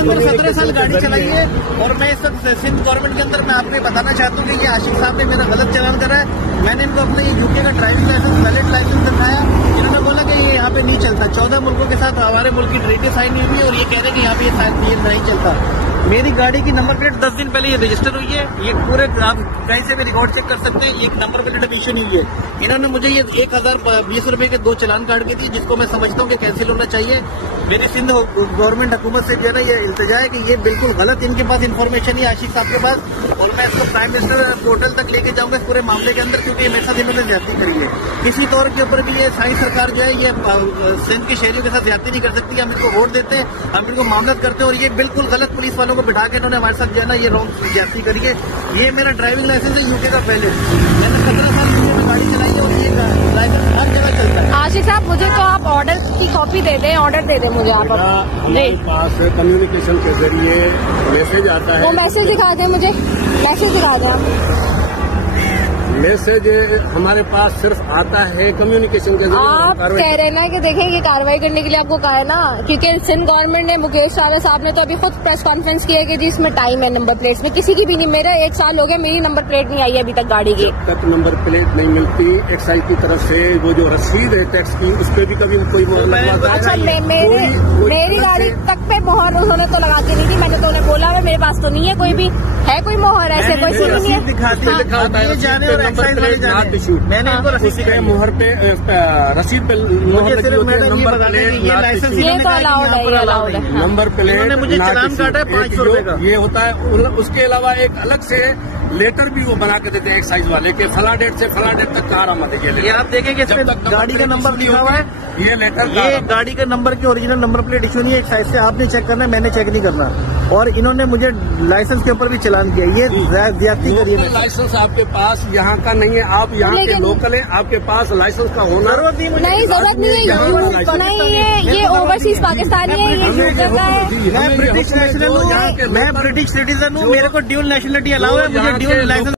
अंदर 17 साल गाड़ी चलाई है और मैं इस वक्त सिंध गवर्नमेंट के अंदर मैं आपको ये बताना चाहता हूँ कि ये आशिक साहब ने मेरा गलत चालान करा है। मैंने इनको अपने यूके का ड्राइविंग लाइसेंस वैलिड लाइसेंस दिखाया, इन्होंने बोला कि ये यहाँ पे नहीं चलता। 14 मुल्कों के साथ हमारे मुल्क की ट्रीटी साइन नहीं हुई और ये कह रहे हैं कि यहाँ पे ये नहीं चलता। मेरी गाड़ी की नंबर प्लेट 10 दिन पहले ये रजिस्टर हुई है, ये पूरे आप कहीं से भी रिकॉर्ड चेक कर सकते हैं, ये एक नंबर प्लेट अभी इश्यू नहीं हुई है। इन्होंने मुझे ये 1020 रुपए के 2 चालान काट के दिए, जिसको मैं समझता हूँ कि कैंसिल होना चाहिए। मेरी सिंध गवर्नमेंट हुकूमत से जो है ना ये इल्तिजा है कि ये बिल्कुल गलत इनके पास इन्फॉर्मेशन है आशिक साहब के पास, और मैं इसको प्राइम मिनिस्टर पोर्टल तक लेके जाऊंगा इस पूरे मामले के अंदर, क्योंकि मेरे साथ इन्होंने ज्यादती करी है। किसी तौर के ऊपर भी ये साई सरकार जो है ये सिंध के शहरियों के साथ ज्यादती नहीं कर सकती। हम इनको वोट देते हैं, हम इनको मामलत करते हैं, और ये बिल्कुल गलत पुलिस वालों को बिठा के इन्होंने हमारे साथ जो है ना ये रॉन्ग ज्यादती करी है। ये मेरा ड्राइविंग लाइसेंस है यूके का पहले, मैंने 17 साल यूके में गाड़ी चलाई है और ये लाइसेंस हर जगह चलता है। आशिक साहब मुझे तो आप ऑर्डर की कॉपी दे दें, ऑर्डर दे दें मुझे आप। हमारे पास कम्युनिकेशन के जरिए मैसेज आता है। वो मैसेज दिखा दें मुझे, मैसेज दिखा दें आप। मैसेज हमारे पास सिर्फ आता है कम्युनिकेशन के जरिए। आप कह रहे हैं ना कि देखें ये कार्रवाई करने के लिए आपको कहा है ना, क्योंकि सिंध गवर्नमेंट ने मुकेश साहब ने तो अभी खुद प्रेस कॉन्फ्रेंस की है कि जी इसमें टाइम है नंबर प्लेट्स में, किसी की भी नहीं। मेरा 1 साल हो गया, मेरी नंबर प्लेट नहीं आई है अभी तक गाड़ी की। जब तक नंबर प्लेट नहीं मिलती एक्साइज की तरफ से वो जो रसीद है टैक्स की, उस पर भी कभी कोई अच्छा मेरी गाड़ी तक पे मोहर उन्होंने तो लगा के नहीं थी, मैंने तो उन्हें बोला है मेरे पास तो नहीं है कोई भी, है कोई मोहर ऐसे कोई चीज नहीं है। मैंने इनको रसीद मोहर पे रसीद पे ये तो अलाउड है। नंबर प्लेट मुझे चालान काटा है 500 रुपए का, ये होता है। उसके अलावा एक अलग से लेटर भी वो बना के देते हैं एक्साइज वाले के फला डेट से फला डेट तक कहाँ आराम है। ये आप देखेंगे इसमें गाड़ी का नंबर लिखा हुआ है, ये लेटर ये गाड़ी के नंबर की ओरिजिनल नंबर प्लेट इशू नहीं है एक्साइज से, आपने चेक करना है, मैंने चेक नहीं करना। और इन्होंने मुझे लाइसेंस के ऊपर भी चालान किया, ये ज्यादती करी है। लाइसेंस आपके पास यहाँ का नहीं है, आप यहाँ के लोकल हैं, आपके पास लाइसेंस का होना नहीं, जरूरत नहीं है। ये ओवरसीज पाकिस्तानी है, ये यूके का है। मैं ब्रिटिश नेशनल हूँ, मैं ब्रिटिश सिटीजन हूँ, मेरे को ड्यूल नेशनलिटी अलाउ है, मुझे ड्यूल लाइसेंस